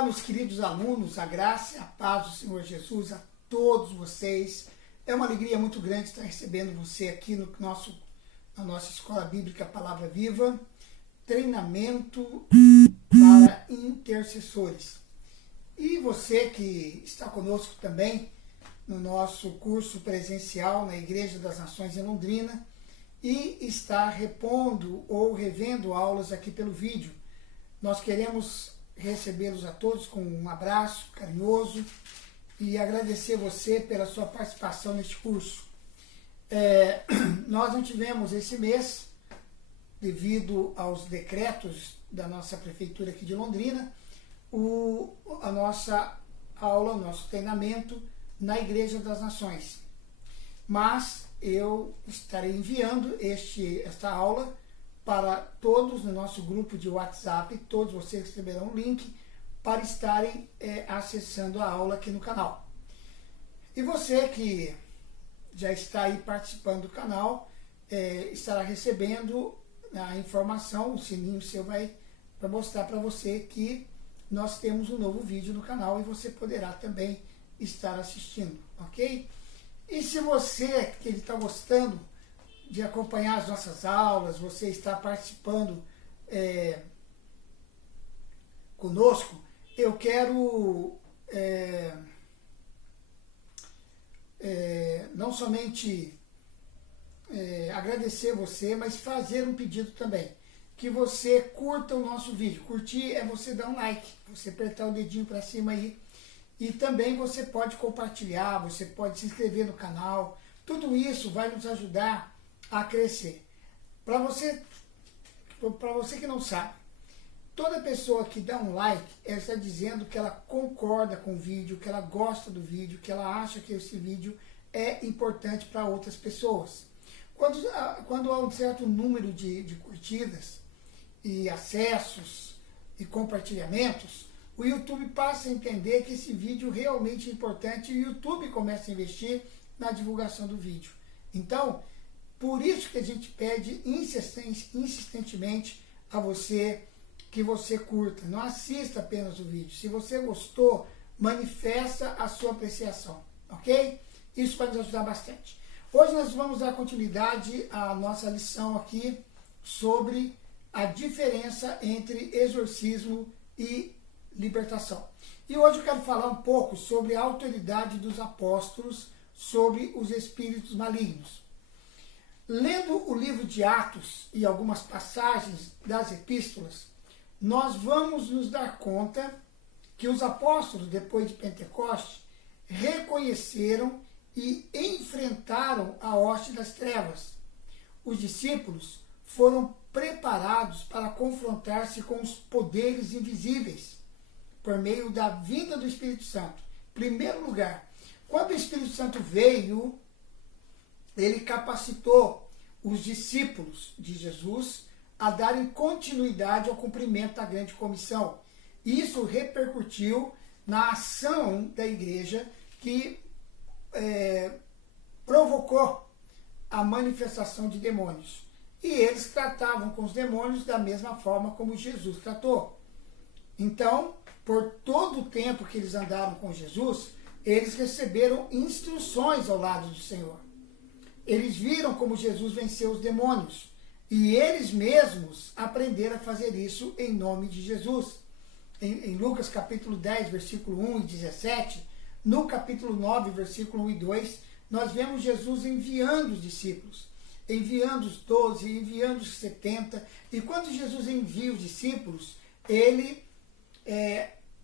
Olá, meus queridos alunos, a graça e a paz do Senhor Jesus a todos vocês. É uma alegria muito grande estar recebendo você aqui na nossa Escola Bíblica Palavra Viva, treinamento para intercessores. E você que está conosco também no nosso curso presencial na Igreja das Nações em Londrina e está repondo ou revendo aulas aqui pelo vídeo. Nós queremos recebê-los a todos com um abraço carinhoso e agradecer você pela sua participação neste curso. Nós não tivemos esse mês, devido aos decretos da nossa prefeitura aqui de Londrina, a nossa aula, o nosso treinamento na Igreja das Nações. Mas eu estarei enviando esta aula para todos no nosso grupo de WhatsApp, todos vocês receberão um link para estarem acessando a aula aqui no canal. E você que já está aí participando do canal, estará recebendo a informação, o sininho seu vai mostrar para você que nós temos um novo vídeo no canal e você poderá também estar assistindo, ok? E se você que está gostando de acompanhar as nossas aulas, você está participando conosco, eu quero não somente agradecer você, mas fazer um pedido também, que você curta o nosso vídeo. Curtir é você dar um like, você apertar o dedinho para cima aí, e também você pode compartilhar, você pode se inscrever no canal, tudo isso vai nos ajudar a crescer. Para você que não sabe, toda pessoa que dá um like, ela está dizendo que ela concorda com o vídeo, que ela gosta do vídeo, que ela acha que esse vídeo é importante para outras pessoas. Quando há um certo número de curtidas e acessos e compartilhamentos, o YouTube passa a entender que esse vídeo realmente é importante e o YouTube começa a investir na divulgação do vídeo. Então, por isso que a gente pede insistentemente a você que você curta. Não assista apenas o vídeo. Se você gostou, manifesta a sua apreciação, ok? Isso vai nos ajudar bastante. Hoje nós vamos dar continuidade à nossa lição aqui sobre a diferença entre exorcismo e libertação. E hoje eu quero falar um pouco sobre a autoridade dos apóstolos sobre os espíritos malignos. Lendo o livro de Atos e algumas passagens das epístolas, nós vamos nos dar conta que os apóstolos, depois de Pentecostes, reconheceram e enfrentaram a hoste das trevas. Os discípulos foram preparados para confrontar-se com os poderes invisíveis, por meio da vinda do Espírito Santo. Em primeiro lugar, quando o Espírito Santo veio, ele capacitou os discípulos de Jesus a darem continuidade ao cumprimento da grande comissão. Isso repercutiu na ação da igreja que provocou a manifestação de demônios. E eles tratavam com os demônios da mesma forma como Jesus tratou. Então, por todo o tempo que eles andaram com Jesus, eles receberam instruções ao lado do Senhor. Eles viram como Jesus venceu os demônios. E eles mesmos aprenderam a fazer isso em nome de Jesus. Em Lucas capítulo 10, versículo 1 e 17, no capítulo 9, versículo 1 e 2, nós vemos Jesus enviando os discípulos, enviando os 12, enviando os 70. E quando Jesus envia os discípulos, ele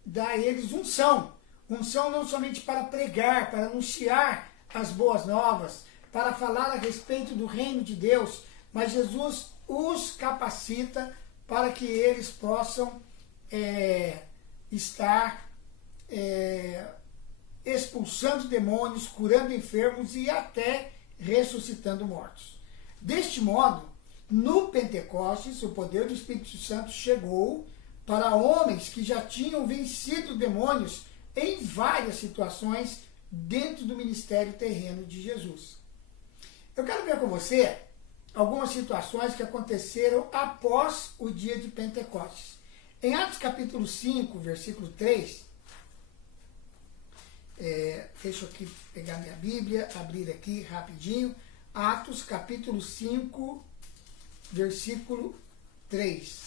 dá a eles unção. Unção não somente para pregar, para anunciar as boas novas, para falar a respeito do reino de Deus, mas Jesus os capacita para que eles possam estar expulsando demônios, curando enfermos e até ressuscitando mortos. Deste modo, no Pentecostes, o poder do Espírito Santo chegou para homens que já tinham vencido demônios em várias situações dentro do ministério terreno de Jesus. Eu quero ver com você algumas situações que aconteceram após o dia de Pentecostes. Em Atos capítulo 5, versículo 3, deixa eu aqui pegar minha Bíblia, abrir aqui rapidinho. Atos capítulo 5, versículo 3.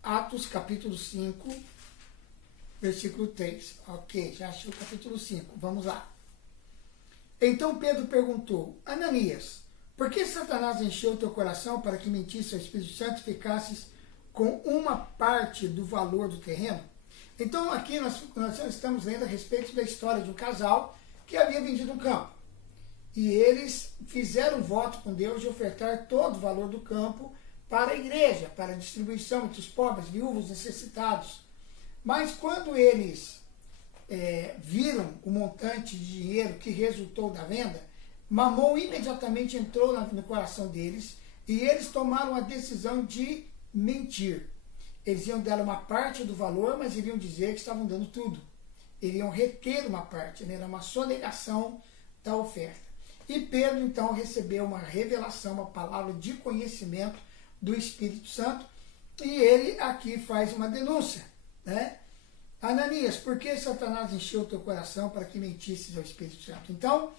Atos capítulo 5, versículo 3. Ok, já achei o capítulo 5. Vamos lá. Então Pedro perguntou: Ananias, por que Satanás encheu o teu coração para que mentisse ao Espírito Santo e ficasses com uma parte do valor do terreno? Então aqui nós estamos lendo a respeito da história de um casal que havia vendido um campo. E eles fizeram um voto com Deus de ofertar todo o valor do campo para a igreja, para a distribuição entre os pobres, viúvos, necessitados. Mas quando eles viram o montante de dinheiro que resultou da venda, Mamon imediatamente entrou no coração deles e eles tomaram a decisão de mentir. Eles iam dar uma parte do valor, mas iriam dizer que estavam dando tudo. Iriam reter uma parte, né? Era uma sonegação da oferta. E Pedro então recebeu uma revelação, uma palavra de conhecimento do Espírito Santo, e ele aqui faz uma denúncia, né? Ananias, por que Satanás encheu o teu coração para que mentisses ao Espírito Santo? Então,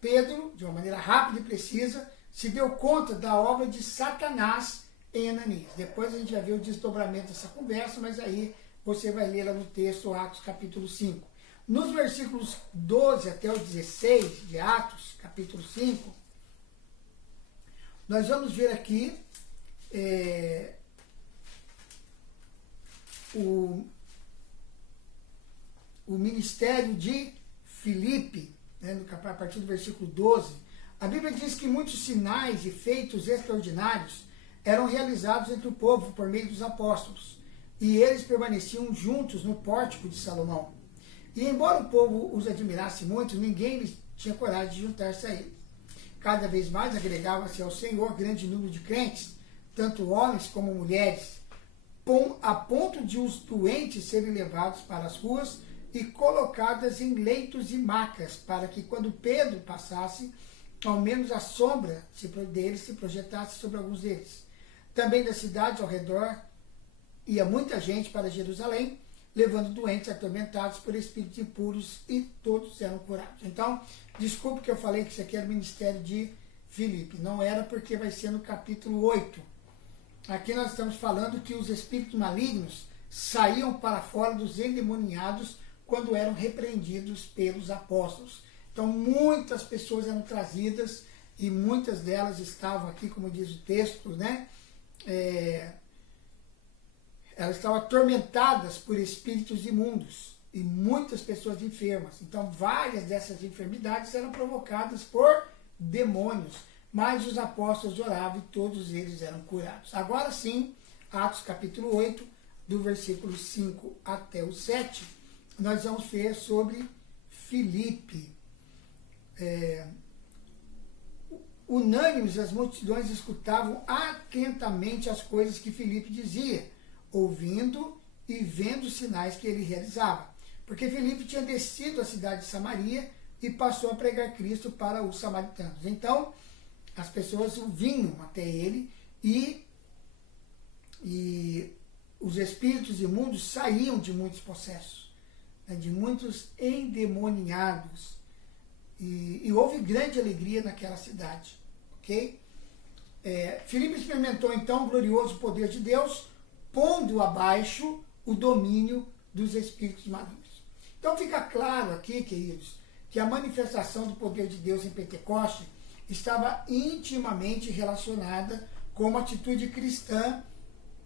Pedro, de uma maneira rápida e precisa, se deu conta da obra de Satanás em Ananias. Depois a gente vai ver o desdobramento dessa conversa, mas aí você vai ler lá no texto, Atos capítulo 5. Nos versículos 12 até o 16 de Atos, capítulo 5, nós vamos ver aqui o ministério de Filipe, né, a partir do versículo 12. A Bíblia diz que muitos sinais e feitos extraordinários eram realizados entre o povo por meio dos apóstolos, e eles permaneciam juntos no pórtico de Salomão. E embora o povo os admirasse muito, ninguém tinha coragem de juntar-se a ele. Cada vez mais agregava-se ao Senhor grande número de crentes, tanto homens como mulheres, a ponto de os doentes serem levados para as ruas e colocadas em leitos e macas, para que quando Pedro passasse, ao menos a sombra deles se projetasse sobre alguns deles. Também das cidades ao redor ia muita gente para Jerusalém, levando doentes atormentados por espíritos impuros, e todos eram curados. Então, desculpe que eu falei que isso aqui era o ministério de Filipe. Não era, porque vai ser no capítulo 8. Aqui nós estamos falando que os espíritos malignos saíam para fora dos endemoniados quando eram repreendidos pelos apóstolos. Então, muitas pessoas eram trazidas e muitas delas estavam aqui, como diz o texto, né? Elas estavam atormentadas por espíritos imundos e muitas pessoas enfermas. Então, várias dessas enfermidades eram provocadas por demônios, mas os apóstolos oravam e todos eles eram curados. Agora sim, Atos capítulo 8, do versículo 5 até o 7, nós vamos ver sobre Filipe. Unânimes, as multidões escutavam atentamente as coisas que Filipe dizia, ouvindo e vendo os sinais que ele realizava. Porque Filipe tinha descido à cidade de Samaria e passou a pregar Cristo para os samaritanos. Então, as pessoas vinham até ele e os espíritos imundos saíam de muitos possessos, né, de muitos endemoniados. E houve grande alegria naquela cidade. Ok? Filipe experimentou então o glorioso poder de Deus, pondo abaixo o domínio dos espíritos malignos. Então fica claro aqui, queridos, que a manifestação do poder de Deus em Pentecoste estava intimamente relacionada com uma atitude cristã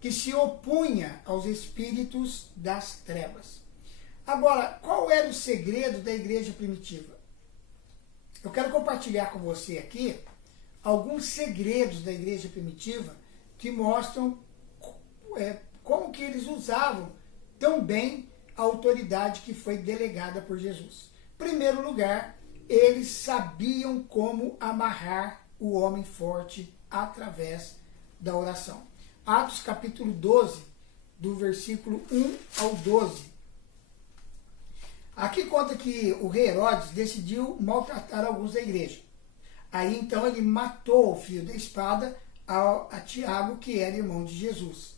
que se opunha aos espíritos das trevas. Agora, qual era o segredo da igreja primitiva? Eu quero compartilhar com você aqui alguns segredos da igreja primitiva que mostram como que eles usavam tão bem a autoridade que foi delegada por Jesus. Em primeiro lugar, eles sabiam como amarrar o homem forte através da oração. Atos capítulo 12, do versículo 1 ao 12. Aqui conta que o rei Herodes decidiu maltratar alguns da igreja. Aí então ele matou o fio da espada a Tiago, que era irmão de Jesus.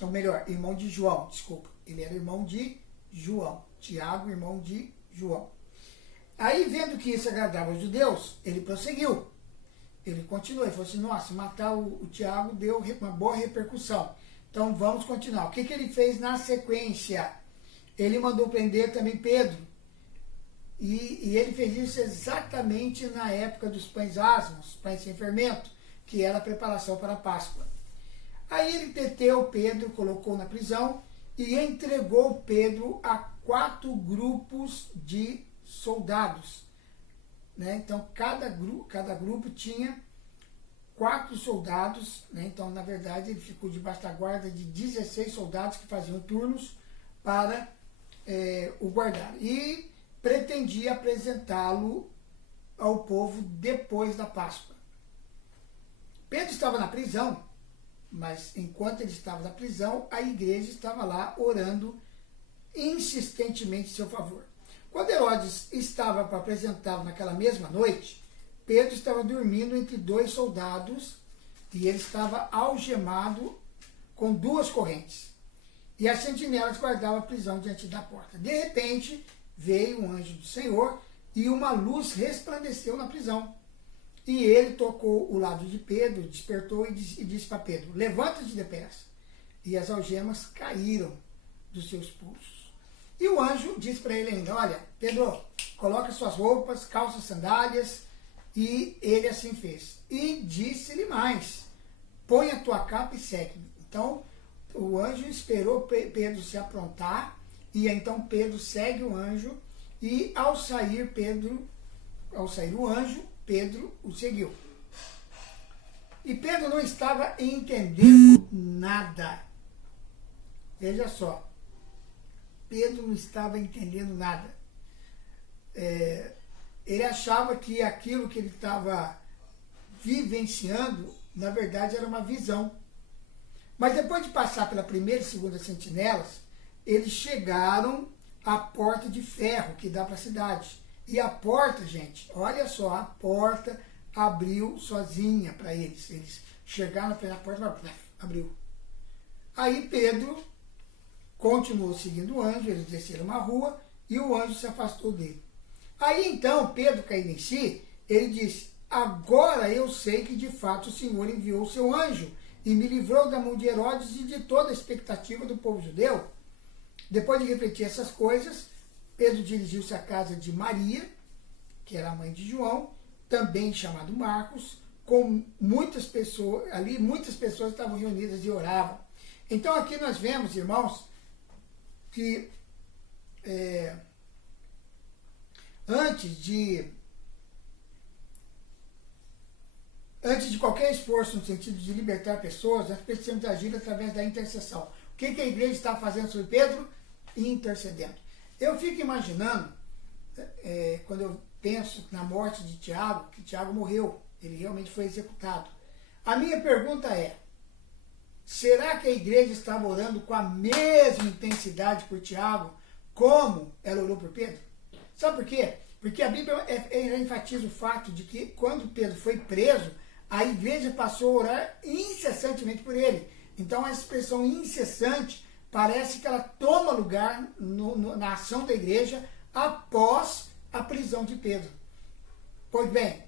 Ou melhor, irmão de João, desculpa. Ele era irmão de João. Tiago, irmão de João. Aí, vendo que isso agradava aos judeus, ele prosseguiu. Ele continuou, ele falou assim, nossa, matar o Tiago deu uma boa repercussão. Então vamos continuar. O que ele fez na sequência? Ele mandou prender também Pedro. E ele fez isso exatamente na época dos pães asmos, pães sem fermento, que era a preparação para a Páscoa. Aí ele deteu Pedro, colocou na prisão e entregou Pedro a 4 grupos de soldados. Né? Então, cada grupo tinha 4 soldados. Né? Então, na verdade, ele ficou debaixo da guarda de 16 soldados que faziam turnos para o guardar. E pretendia apresentá-lo ao povo depois da Páscoa. Pedro estava na prisão, mas enquanto ele estava na prisão, a igreja estava lá orando insistentemente em seu favor. Quando Herodes estava para apresentá-lo naquela mesma noite, Pedro estava dormindo entre 2 soldados e ele estava algemado com 2 correntes. E as sentinelas guardavam a prisão diante da porta. De repente, veio um anjo do Senhor e uma luz resplandeceu na prisão. E ele tocou o lado de Pedro, despertou e disse para Pedro, levanta-te depressa. E as algemas caíram dos seus pulsos. E o anjo disse para ele ainda, olha, Pedro, coloca suas roupas, calça sandálias. E ele assim fez. E disse-lhe mais, põe a tua capa e segue-me. Então, o anjo esperou Pedro se aprontar, e então Pedro segue o anjo, e ao sair o anjo, Pedro o seguiu. E Pedro não estava entendendo nada. Veja só. Pedro não estava entendendo nada. Ele achava que aquilo que ele estava vivenciando, na verdade, era uma visão. Mas depois de passar pela primeira e segunda sentinelas, eles chegaram à porta de ferro que dá para a cidade. E a porta, gente, olha só, a porta abriu sozinha para eles. Eles chegaram na porta, abriu. Aí Pedro continuou seguindo o anjo, eles desceram uma rua e o anjo se afastou dele. Aí então, Pedro, caído em si, ele disse, agora eu sei que de fato o Senhor enviou o seu anjo e me livrou da mão de Herodes e de toda a expectativa do povo judeu. Depois de refletir essas coisas, Pedro dirigiu-se à casa de Maria, que era a mãe de João, também chamado Marcos, com muitas pessoas, ali muitas pessoas estavam reunidas e oravam. Então aqui nós vemos, irmãos, que antes de qualquer esforço no sentido de libertar pessoas, nós precisamos agir através da intercessão. O que a igreja está fazendo sobre Pedro? Intercedendo. Eu fico imaginando, quando eu penso na morte de Tiago, que Tiago morreu, ele realmente foi executado. A minha pergunta é, será que a igreja estava orando com a mesma intensidade por Tiago, como ela orou por Pedro? Sabe por quê? Porque a Bíblia enfatiza o fato de que quando Pedro foi preso, a igreja passou a orar incessantemente por ele. Então a expressão incessante parece que ela toma lugar na ação da igreja após a prisão de Pedro. Pois bem,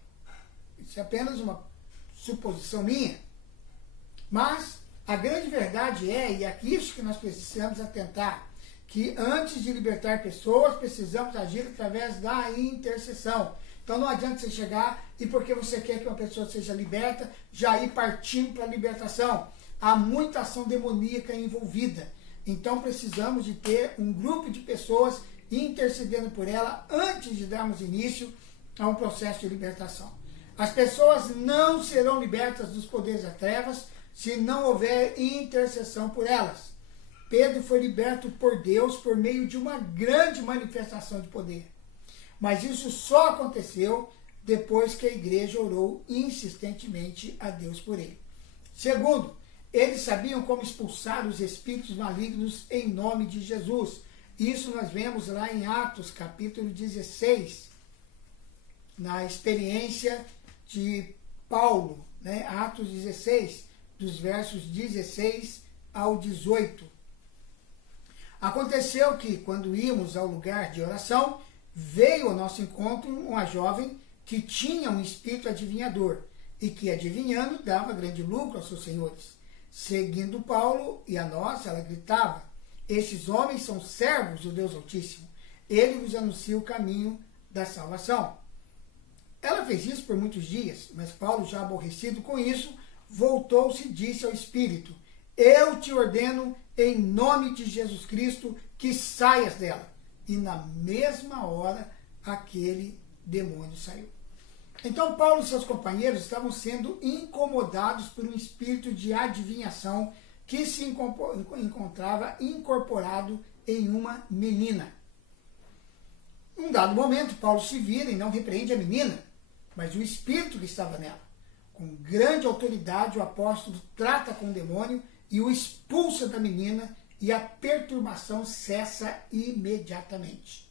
isso é apenas uma suposição minha, mas a grande verdade e é isso que nós precisamos atentar, que antes de libertar pessoas, precisamos agir através da intercessão. Então não adianta você chegar e porque você quer que uma pessoa seja liberta, já ir partindo para a libertação. Há muita ação demoníaca envolvida. Então precisamos de ter um grupo de pessoas intercedendo por ela antes de darmos início a um processo de libertação. As pessoas não serão libertas dos poderes das trevas se não houver intercessão por elas. Pedro foi liberto por Deus por meio de uma grande manifestação de poder. Mas isso só aconteceu depois que a igreja orou insistentemente a Deus por ele. Segundo, eles sabiam como expulsar os espíritos malignos em nome de Jesus. Isso nós vemos lá em Atos, capítulo 16, na experiência de Paulo, né? Atos 16, dos versos 16 ao 18. Aconteceu que, quando íamos ao lugar de oração, veio ao nosso encontro uma jovem que tinha um espírito adivinhador e que, adivinhando, dava grande lucro aos seus senhores. Seguindo Paulo e a nós, ela gritava: estes homens são servos do Deus Altíssimo. Ele vos anuncia o caminho da salvação. Ela fez isso por muitos dias, mas Paulo, já aborrecido com isso, voltou-se e disse ao espírito: eu te ordeno, em nome de Jesus Cristo, que saias dela. E na mesma hora, aquele demônio saiu. Então Paulo e seus companheiros estavam sendo incomodados por um espírito de adivinhação que se encontrava incorporado em uma menina. Num dado momento, Paulo se vira e não repreende a menina, mas o espírito que estava nela. Com grande autoridade, o apóstolo trata com o demônio e o expulsa da menina, e a perturbação cessa imediatamente.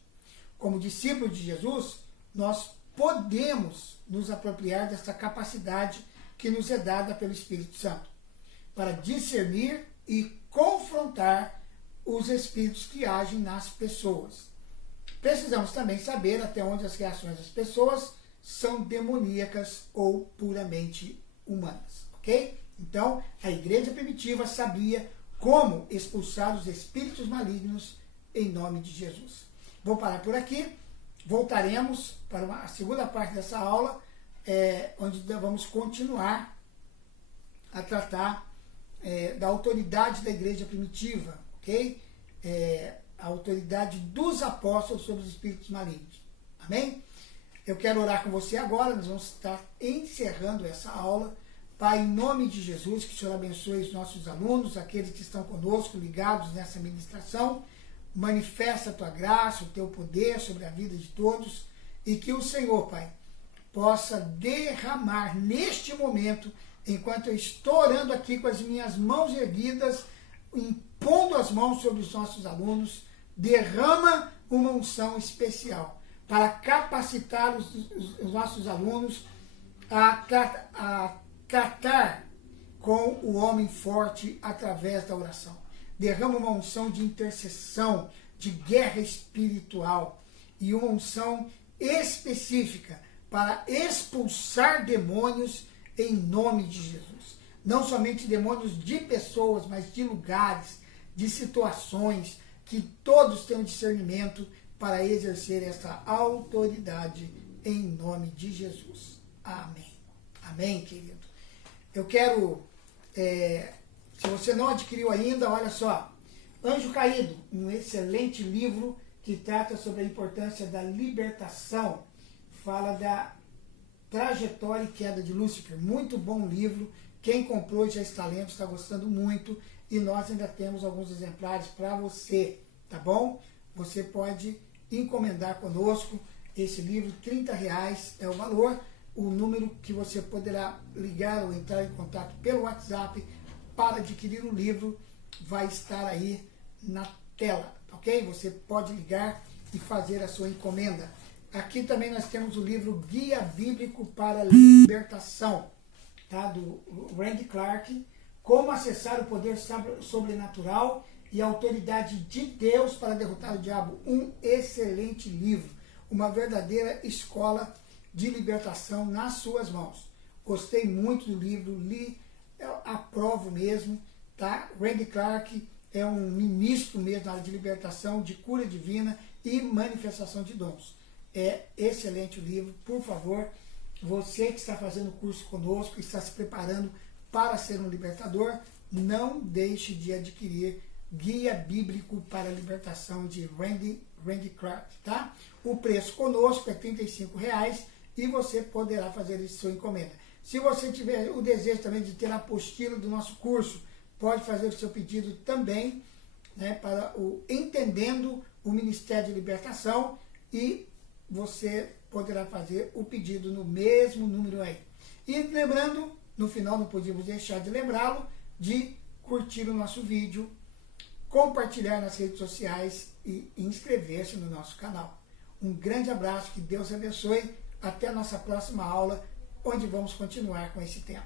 Como discípulo de Jesus, nós podemos nos apropriar dessa capacidade que nos é dada pelo Espírito Santo, para discernir e confrontar os espíritos que agem nas pessoas. Precisamos também saber até onde as reações das pessoas são demoníacas ou puramente humanas, ok? Então, a igreja primitiva sabia como expulsar os espíritos malignos em nome de Jesus. Vou parar por aqui, voltaremos para a segunda parte dessa aula, onde vamos continuar a tratar da autoridade da igreja primitiva, ok? A autoridade dos apóstolos sobre os espíritos malignos. Amém? Eu quero orar com você agora, nós vamos estar encerrando essa aula. Pai, em nome de Jesus, que o Senhor abençoe os nossos alunos, aqueles que estão conosco, ligados nessa ministração. Manifesta a tua graça, o teu poder sobre a vida de todos, e que o Senhor, Pai, possa derramar neste momento, enquanto eu estou orando aqui com as minhas mãos erguidas, impondo as mãos sobre os nossos alunos, derrama uma unção especial para capacitar os nossos alunos a tratar com o homem forte através da oração. Derrama uma unção de intercessão, de guerra espiritual e uma unção específica para expulsar demônios em nome de Jesus. Não somente demônios de pessoas, mas de lugares, de situações, que todos tenham discernimento para exercer essa autoridade em nome de Jesus. Amém. Amém, querido. Eu quero, se você não adquiriu ainda, olha só, Anjo Caído, um excelente livro que trata sobre a importância da libertação, fala da trajetória e queda de Lúcifer. Muito bom livro, quem comprou já está lendo, está gostando muito, e nós ainda temos alguns exemplares para você, tá bom? Você pode encomendar conosco esse livro, R$30 é o valor. O número que você poderá ligar ou entrar em contato pelo WhatsApp para adquirir o livro vai estar aí na tela, ok? Você pode ligar e fazer a sua encomenda. Aqui também nós temos o livro Guia Bíblico para a Libertação, tá? Do Randy Clark, Como Acessar o Poder Sobrenatural e a Autoridade de Deus para Derrotar o Diabo. Um excelente livro, uma verdadeira escola de libertação nas suas mãos. Gostei muito do livro, li, aprovo mesmo, tá? Randy Clark é um ministro mesmo na área de libertação, de cura divina e manifestação de dons. É excelente o livro, por favor, você que está fazendo o curso conosco, está se preparando para ser um libertador, não deixe de adquirir Guia Bíblico para a Libertação de Randy Clark, tá? O preço conosco é R$35 e você poderá fazer a sua encomenda. Se você tiver o desejo também de ter a apostila do nosso curso, pode fazer o seu pedido também, né, para o Entendendo o Ministério de Libertação, e você poderá fazer o pedido no mesmo número aí. E lembrando, no final não podíamos deixar de lembrá-lo de curtir o nosso vídeo, compartilhar nas redes sociais e inscrever-se no nosso canal. Um grande abraço, que Deus abençoe. Até a nossa próxima aula, onde vamos continuar com esse tema.